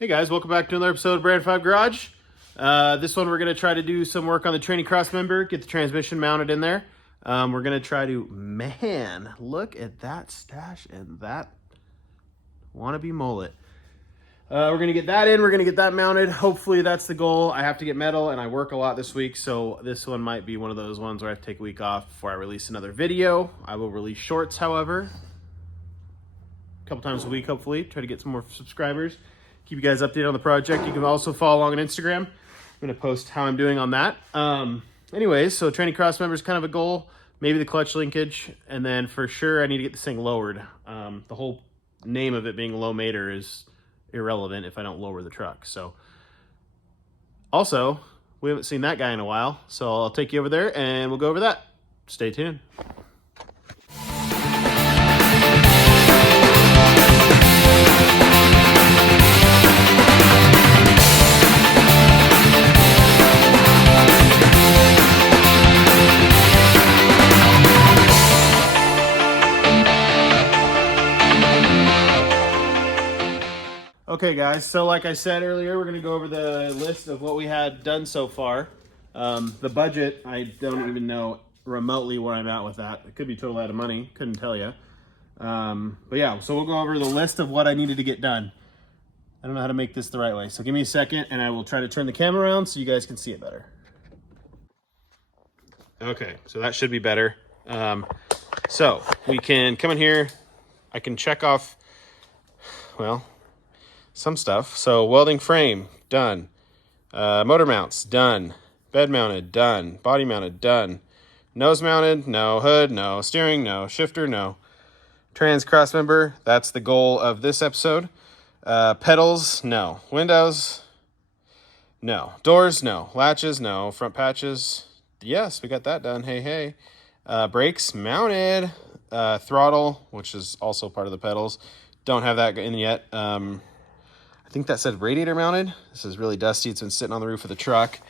Hey guys, welcome back to another episode of Brand 5 Garage. This one we're going to try to do some work on the training cross member, get the transmission mounted in there. We're going to try to, man, look at that stash and that wannabe mullet. We're going to get that in, we're going to get that mounted. Hopefully that's the goal. I have to get metal and I work a lot this week, so this one might be one of those ones where I have to take a week off before I release another video. I will release shorts, however, a couple times a week, hopefully. Try to get some more subscribers. Keep you guys updated on the project. You can also follow along on Instagram. I'm going to post how I'm doing on that. Anyways, so training cross member is kind of a goal. Maybe the clutch linkage. And then for sure, I need to get this thing lowered. The whole name of it being low mater is irrelevant if I don't lower the truck. So also, we haven't seen that guy in a while. So I'll take you over there and we'll go over that. Stay tuned. Okay guys, so like I said earlier, we're gonna go over the list of what we had done so far. The budget, I don't even know remotely where I'm at with that. It could be total out of money, couldn't tell you. But yeah, so we'll go over the list of what I needed to get done. I don't know how to make this the right way, so give me a second and I will try to turn the camera around so you guys can see it better. Okay, so that should be better. So we can come in here, I can check off, well, some stuff. So welding frame, done. Motor mounts, done. Bed mounted, done. Body mounted, done. Nose mounted, no. Hood, no. Steering, no. Shifter, no. Trans cross member, that's the goal of this episode. Pedals, no. Windows, no. Doors, no. Latches, no. Front patches, yes, we got that done. Hey, hey. Brakes mounted. Throttle, which is also part of the pedals. Don't have that in yet. I think that said radiator mounted. This is really dusty. It's been sitting on the roof of the truck.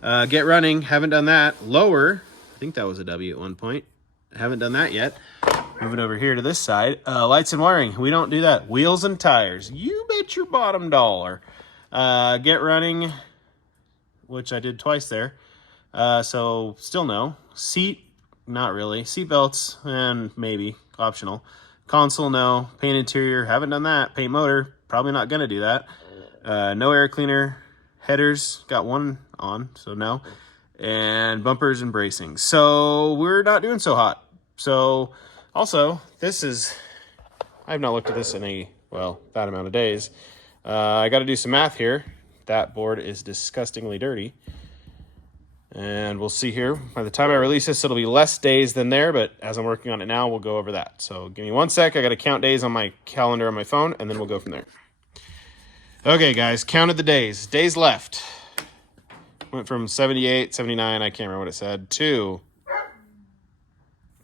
Get running. Haven't done that. Lower. I think that was a W at one point. Haven't done that yet. Moving over here to this side. Lights and wiring. We don't do that. Wheels and tires. You bet your bottom dollar. Get running, which I did twice there. So still no. Seat, not really. Seat belts, and maybe. Optional. Console, no. Paint interior. Haven't done that. Paint motor. Probably not going to do that. No air cleaner. Headers, got one on, so no. And bumpers and bracing. So we're not doing so hot. So also, this is, I've not looked at this in that amount of days. I got to do some math here. That board is disgustingly dirty. And we'll see here. By the time I release this, it'll be less days than there, but as I'm working on it now, we'll go over that. So give me 1 sec. I got to count days on my calendar on my phone, and then we'll go from there. Okay, guys, counted the days. Days left. Went from 78, 79, I can't remember what it said, to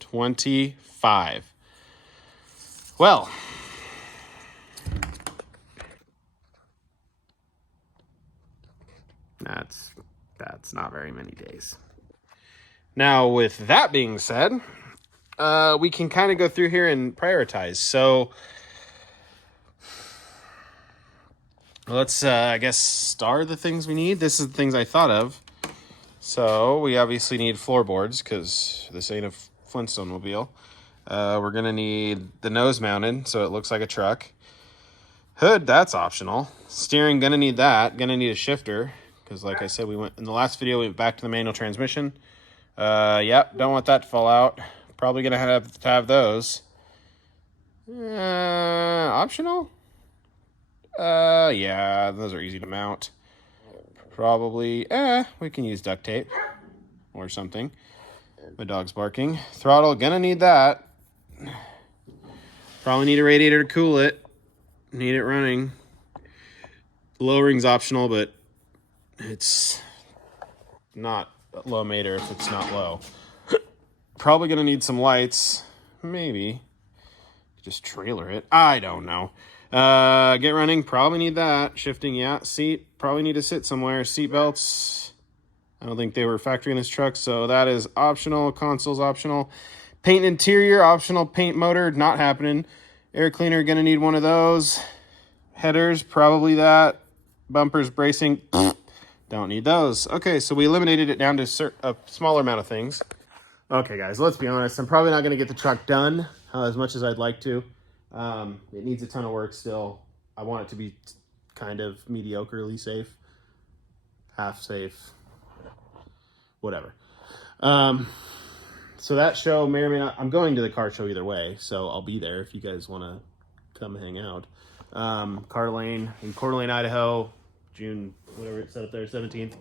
25. Well, that's not very many days. Now, with that being said, we can kind of go through here and prioritize. So let's, I guess, star the things we need. This is the things I thought of. So we obviously need floorboards because this ain't a Flintstone mobile. We're going to need the nose mounted so it looks like a truck. Hood, that's optional. Steering, going to need that. Going to need a shifter because, like I said, we went in the last video, we went back to the manual transmission. Yep, don't want that to fall out. Probably going to have those. Optional? Yeah, those are easy to mount. Probably, we can use duct tape or something. My dog's barking. Throttle, gonna need that. Probably need a radiator to cool it. Need it running. Lowering's optional, but it's not low mater if it's not low. Probably gonna need some lights. Maybe. Just trailer it. I don't know. Get running, probably need that. Shifting, yeah. Seat, probably need to sit somewhere. Seat belts, I don't think they were factory in this truck, so that is optional. Console's optional. Paint interior, optional. Paint motor, not happening. Air cleaner, gonna need one of those. Headers, probably that. bumpers, bracing, don't need those. Okay, so we eliminated it down to a smaller amount of things. Okay, guys, let's be honest. I'm probably not going to get the truck done as much as I'd like to. It needs a ton of work still. I want it to be kind of mediocrely safe, half safe, whatever. So that show may or may not, I'm going to the car show either way, so I'll be there if you guys want to come hang out. Car Lane in Coeur d'Alene, Idaho, June, whatever it's set up there, 17th.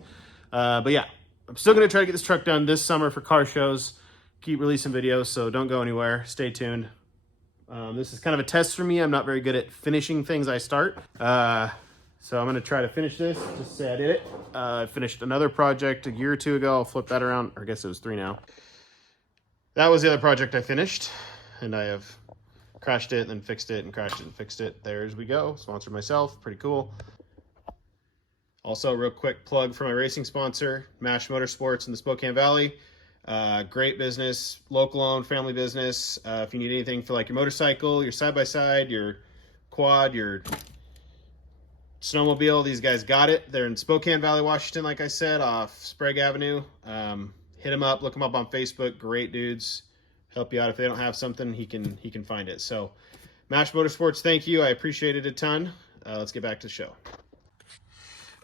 But yeah, I'm still going to try to get this truck done this summer for car shows. Keep releasing videos, so don't go anywhere. Stay tuned. This is kind of a test for me. I'm not very good at finishing things I start. So I'm going to try to finish this, just say I did it. I finished another project a year or two ago. I'll flip that around, or I guess it was 3 now. That was the other project I finished, and I have crashed it, and then fixed it, and crashed it, and fixed it. There's we go. Sponsored myself. Pretty cool. Also, real quick plug for my racing sponsor, MASH Motorsports in the Spokane Valley. Great business, local owned, family business. If you need anything for like your motorcycle, your side-by-side, your quad, your snowmobile, these guys got it. They're in Spokane Valley, Washington, like I said, off Sprague Avenue. Hit them up, look them up on Facebook. Great dudes. Help you out if they don't have something, he can find it. So, MASH Motorsports, thank you. I appreciate it a ton. Let's get back to the show.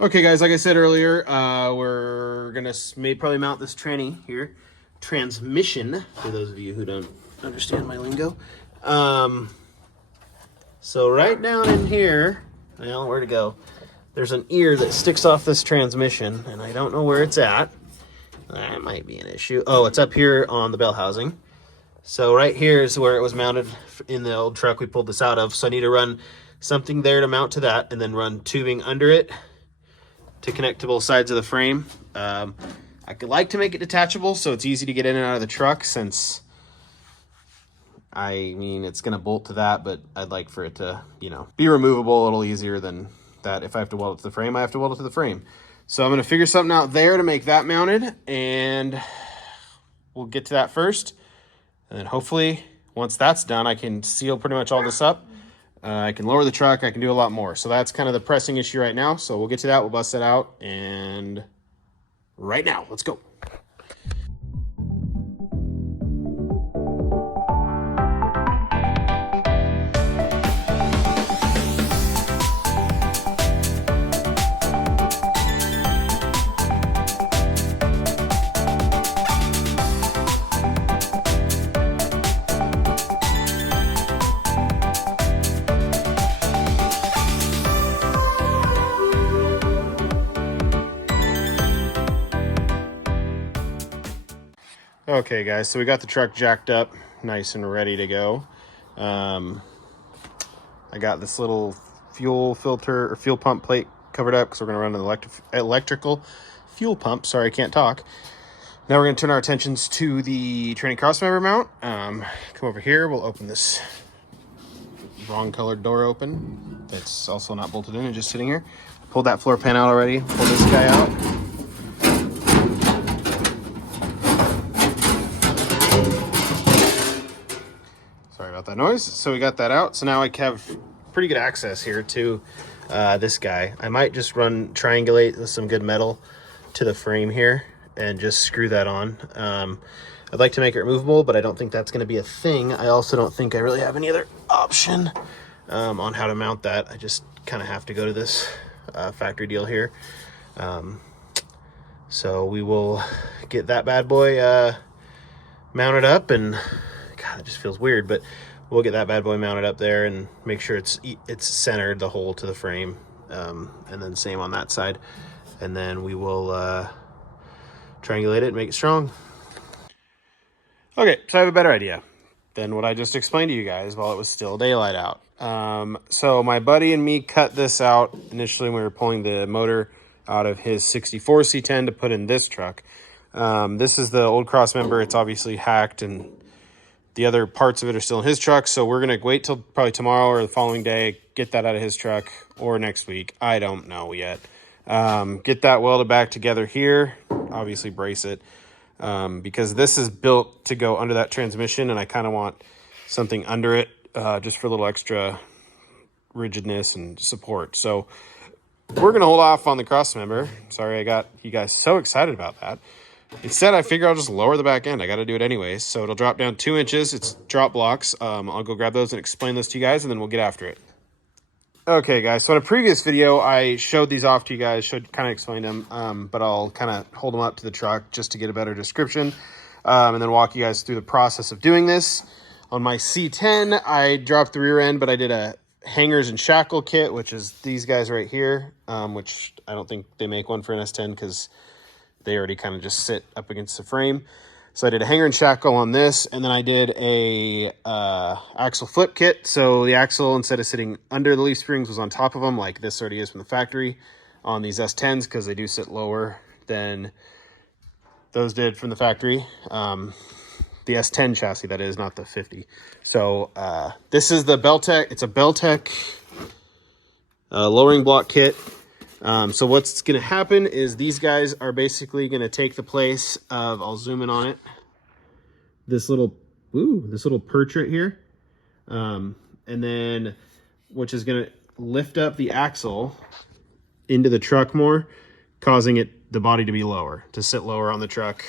Okay, guys, like I said earlier, we're gonna probably mount this tranny here. Transmission, for those of you who don't understand my lingo. So right down in here, well, where to go? There's an ear that sticks off this transmission, and I don't know where it's at. That might be an issue. Oh, it's up here on the bell housing. So right here is where it was mounted in the old truck we pulled this out of. So I need to run something there to mount to that, and then run tubing under it to connect to both sides of the frame. I could like to make it detachable so it's easy to get in and out of the truck, since I mean it's gonna bolt to that, but I'd like for it to, you know, be removable a little easier than that. If I have to weld it to the frame, I have to weld it to the frame. So I'm gonna figure something out there to make that mounted, and we'll get to that first. And then hopefully once that's done, I can seal pretty much all this up. I can lower the truck. I can do a lot more. So that's kind of the pressing issue right now. So we'll get to that. We'll bust that out. And right now, let's go. Okay, guys, so we got the truck jacked up, nice and ready to go. I got this little fuel filter or fuel pump plate covered up because we're going to run an electrical fuel pump. Sorry, I can't talk. Now we're going to turn our attentions to the tranny crossmember mount. Come over here. We'll open this wrong colored door open. That's also not bolted in and just sitting here. Pulled that floor pan out already. Pull this guy out. That noise. So we got that out. So now I have pretty good access here to this guy. I might just triangulate with some good metal to the frame here and just screw that on. I'd like to make it removable, but I don't think that's going to be a thing. I also don't think I really have any other option on how to mount that. I just kind of have to go to this factory deal here. So we will get that bad boy mounted up, and God, it just feels weird, but we'll get that bad boy mounted up there and make sure it's centered, the hole to the frame, and then same on that side, and then we will triangulate it and make it strong. Okay, so I have a better idea than what I just explained to you guys while it was still daylight out. So my buddy and me cut this out initially when we were pulling the motor out of his 64 C10 to put in this truck. This is the old cross member. It's obviously hacked, and the other parts of it are still in his truck, so we're going to wait till probably tomorrow or the following day, get that out of his truck, or next week. I don't know yet. Get that welded back together here, obviously brace it, because this is built to go under that transmission, and I kind of want something under it just for a little extra rigidness and support. So we're going to hold off on the cross member. Sorry I got you guys so excited about that. Instead, I figure I'll just lower the back end. I got to do it anyways. So it'll drop down 2 inches. It's drop blocks. I'll go grab those and explain those to you guys, and then we'll get after it. Okay, guys. So in a previous video, I showed these off to you guys, kind of explained them, but I'll kind of hold them up to the truck just to get a better description, and then walk you guys through the process of doing this. On my C10, I dropped the rear end, but I did a hangers and shackle kit, which is these guys right here, which I don't think they make one for an S10 because they already kind of just sit up against the frame. So I did a hanger and shackle on this, and then I did a axle flip kit. So the axle, instead of sitting under the leaf springs, was on top of them, like this already is from the factory on these S10s, because they do sit lower than those did from the factory. The S10 chassis, that is, not the 50. So this is the Beltec. It's a Beltec lowering block kit. So what's going to happen is these guys are basically going to take the place of, I'll zoom in on it, this little perch right here. And then, which is going to lift up the axle into the truck more, causing the body to be lower, to sit lower on the truck,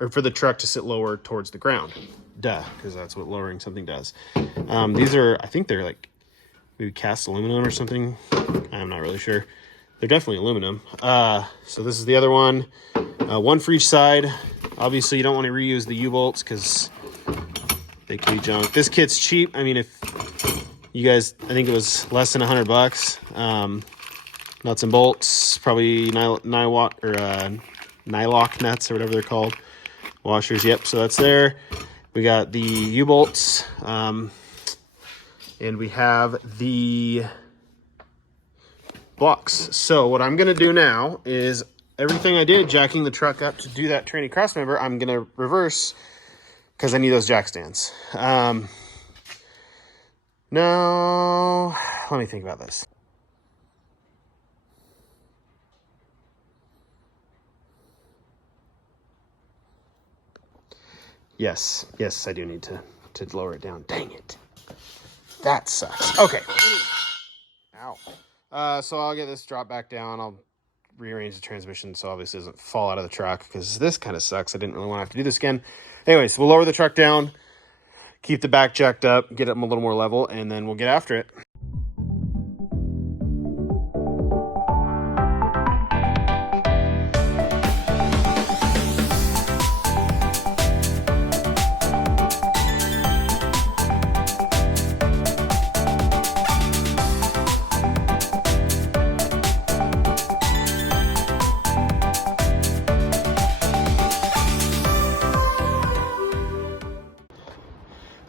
or for the truck to sit lower towards the ground. Duh, because that's what lowering something does. These are, I think they're like maybe cast aluminum or something. I'm not really sure. They're definitely aluminum. So this is the other one. One for each side. Obviously, you don't want to reuse the U-bolts because they can be junk. This kit's cheap. I mean, if you guys, I think it was less than $100. Nuts and bolts, probably nylock nuts or whatever they're called. Washers, yep, so that's there. We got the U-bolts, and we have the blocks. So what I'm going to do now is everything I did jacking the truck up to do that tranny cross member, I'm going to reverse because I need those jack stands. No, let me think about this. Yes, I do need to lower it down. Dang it. That sucks. Okay. Ow. So I'll get this drop back down. I'll rearrange the transmission so obviously it doesn't fall out of the truck because this kind of sucks. I didn't really want to have to do this again. Anyways, we'll lower the truck down, keep the back jacked up, get it a little more level, and then we'll get after it.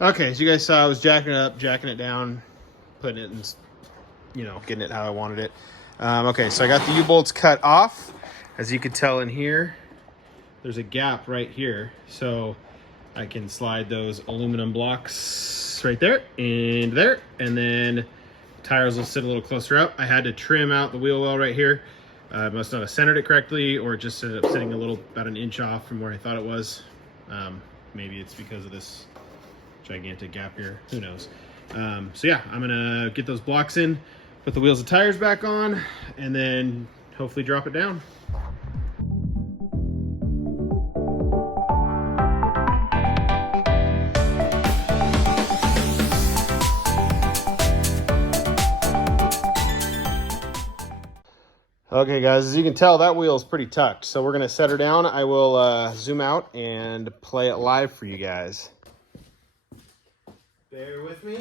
Okay, so you guys saw I was jacking it up, jacking it down, putting it in, getting it how I wanted it. Okay, so I got the U-bolts cut off. As you can tell in here, there's a gap right here. So I can slide those aluminum blocks right there, and then tires will sit a little closer up. I had to trim out the wheel well right here. I must not have centered it correctly, or it just ended up sitting about an inch off from where I thought it was. Maybe it's because of this gigantic gap here, who knows. So yeah, I'm gonna get those blocks in, put the wheels and tires back on, and then hopefully drop it down. Okay guys, as you can tell, that wheel is pretty tucked, so we're gonna set her down. I will zoom out and play it live for you guys. Bear with me,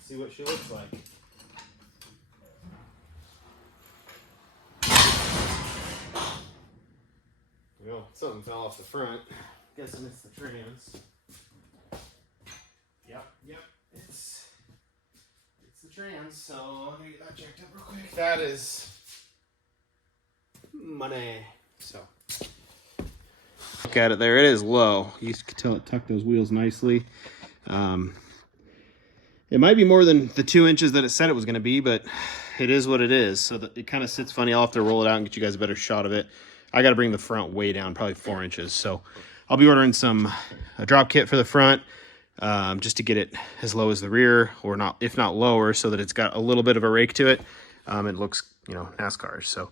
see what she looks like. Well, something fell off the front. Guessing it's the trans. Yep, it's the trans, so I'm gonna get that checked up real quick. That is money. So look at it there, it is low. You can tell it tucked those wheels nicely. It might be more than the 2 inches that it said it was going to be, but it is what it is. So it kind of sits funny. I'll have to roll it out and get you guys a better shot of it. I got to bring the front way down, probably 4 inches. So I'll be ordering a drop kit for the front, just to get it as low as the rear, or not, if not lower, so that it's got a little bit of a rake to it. It looks, you know, NASCARs. So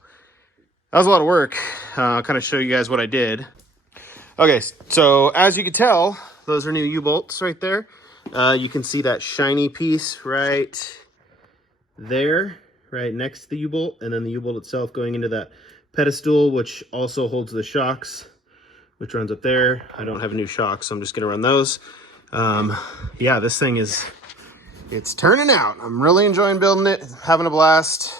that was a lot of work. I'll kind of show you guys what I did. Okay, so as you can tell, those are new U-bolts right there. You can see that shiny piece right there, right next to the U-bolt, and then the U-bolt itself going into that pedestal, which also holds the shocks, which runs up there. I don't have a new shock, so I'm just gonna run those. Yeah, this thing it's turning out. I'm really enjoying building it, having a blast.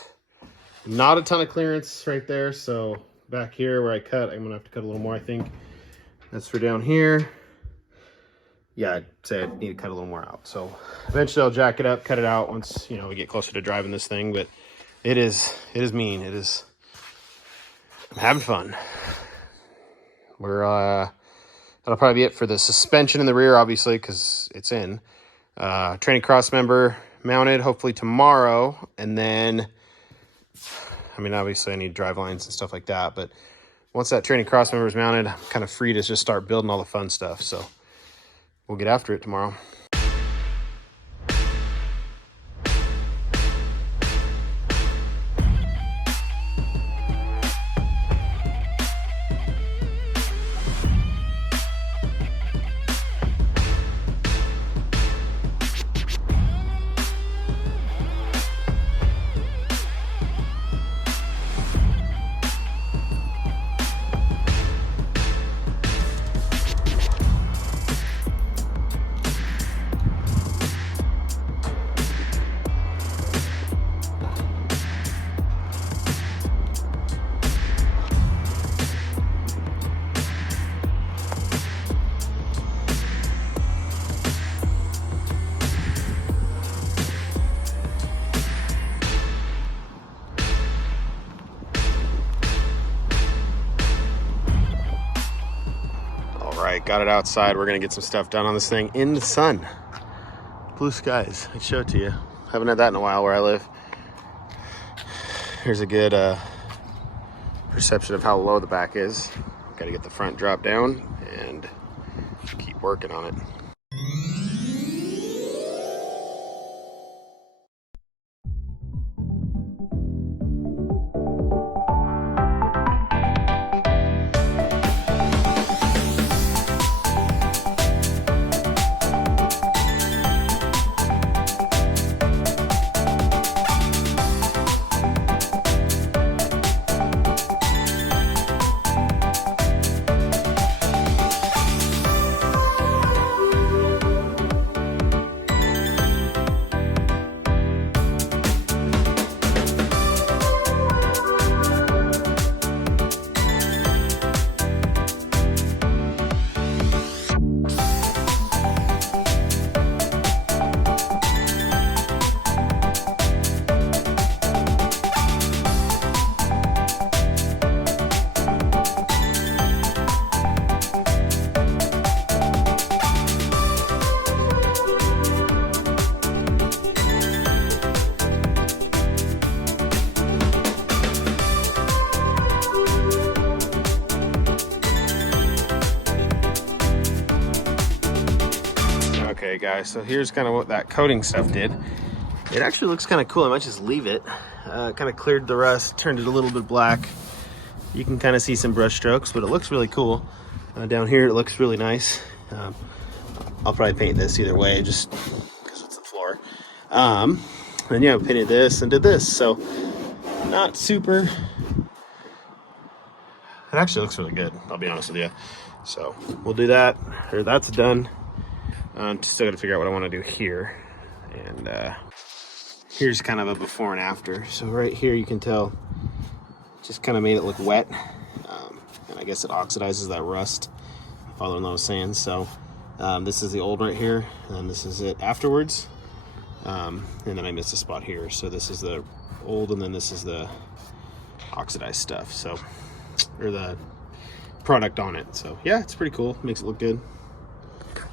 Not a ton of clearance right there, so back here where I cut, I'm gonna have to cut a little more, I think. That's for down here. Yeah, I'd say I need to cut a little more out. So eventually I'll jack it up, cut it out once, you know, we get closer to driving this thing, but it is mean. I'm having fun. That'll probably be it for the suspension in the rear, obviously, because it's in. Training cross member mounted, hopefully tomorrow. And then, I mean, obviously I need drive lines and stuff like that, but once that training cross member is mounted, I'm kind of free to just start building all the fun stuff. So we'll get after it tomorrow. Right, got it outside. We're gonna get some stuff done on this thing in the sun. Blue skies, I'd show it to you. Haven't had that in a while where I live. Here's a good perception of how low the back is. Gotta get the front drop down and keep working on it. Okay guys, so here's kind of what that coating stuff did. It actually looks kind of cool. I might just leave it. Kind of cleared the rust, turned it a little bit black. You can kind of see some brush strokes, but it looks really cool. Down here it looks really nice. I'll probably paint this either way just because it's the floor. And yeah, I painted this and did this, so not super. It actually looks really good, I'll be honest with you. So we'll do that, or that's done. Still got to figure out what I want to do here. And here's kind of a before and after. So right here you can tell, just kind of made it look wet. And I guess it oxidizes that rust, father-in-law was saying. So this is the old right here, and this is it afterwards. And then I missed a spot here. So this is the old, and then this is the oxidized stuff. So, or the product on it. So yeah, it's pretty cool. Makes it look good.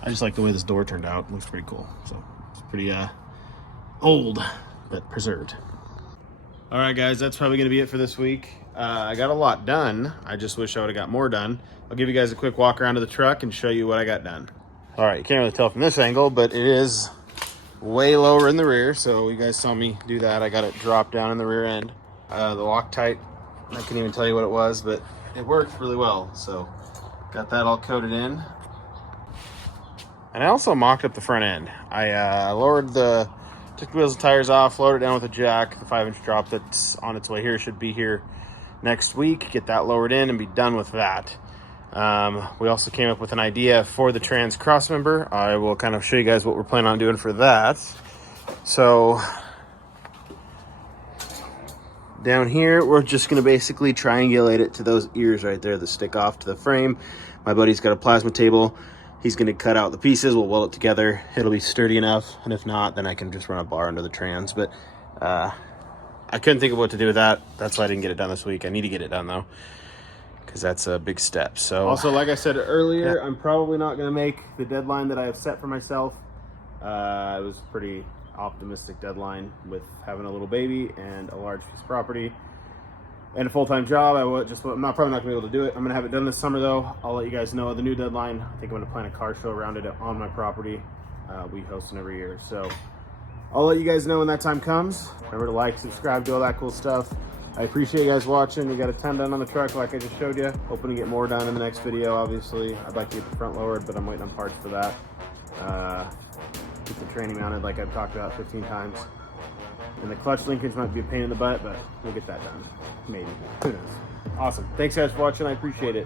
I just like the way this door turned out. It looks pretty cool. So it's pretty old, but preserved. All right, guys, that's probably going to be it for this week. I got a lot done. I just wish I would have got more done. I'll give you guys a quick walk around to the truck and show you what I got done. All right, you can't really tell from this angle, but it is way lower in the rear. So you guys saw me do that. I got it dropped down in the rear end. the Loctite. I can't even tell you what it was, but it worked really well. So got that all coated in. And I also mocked up the front end. I took the wheels and tires off, lowered it down with a jack. The 5-inch drop that's on its way here should be here next week. Get that lowered in and be done with that. We also came up with an idea for the trans cross member. I will kind of show you guys what we're planning on doing for that. So down here, we're just going to basically triangulate it to those ears right there that stick off to the frame. My buddy's got a plasma table. He's going to cut out the pieces. We'll weld it together. It'll be sturdy enough. And if not, then I can just run a bar under the trans. But I couldn't think of what to do with that. That's why I didn't get it done this week. I need to get it done, though, because that's a big step. So also, like I said earlier, I'm probably not going to make the deadline that I have set for myself. It was a pretty optimistic deadline with having a little baby and a large piece of property and a full-time job. I'm not probably not gonna be able to do it. I'm gonna have it done this summer though. I'll let you guys know the new deadline. I think I'm gonna plan a car show around it on my property. We host them every year, so I'll let you guys know when that time comes. Remember to like, subscribe, do all that cool stuff. I appreciate you guys watching. We got a ton done on the truck like I just showed you. Hoping to get more done in the next video. Obviously, I'd like to get the front lowered, but I'm waiting on parts for that. Get the tranny mounted like I've talked about 15 times. And the clutch linkage might be a pain in the butt, but we'll get that done. Maybe. Who knows? Awesome. Thanks guys for watching. I appreciate it.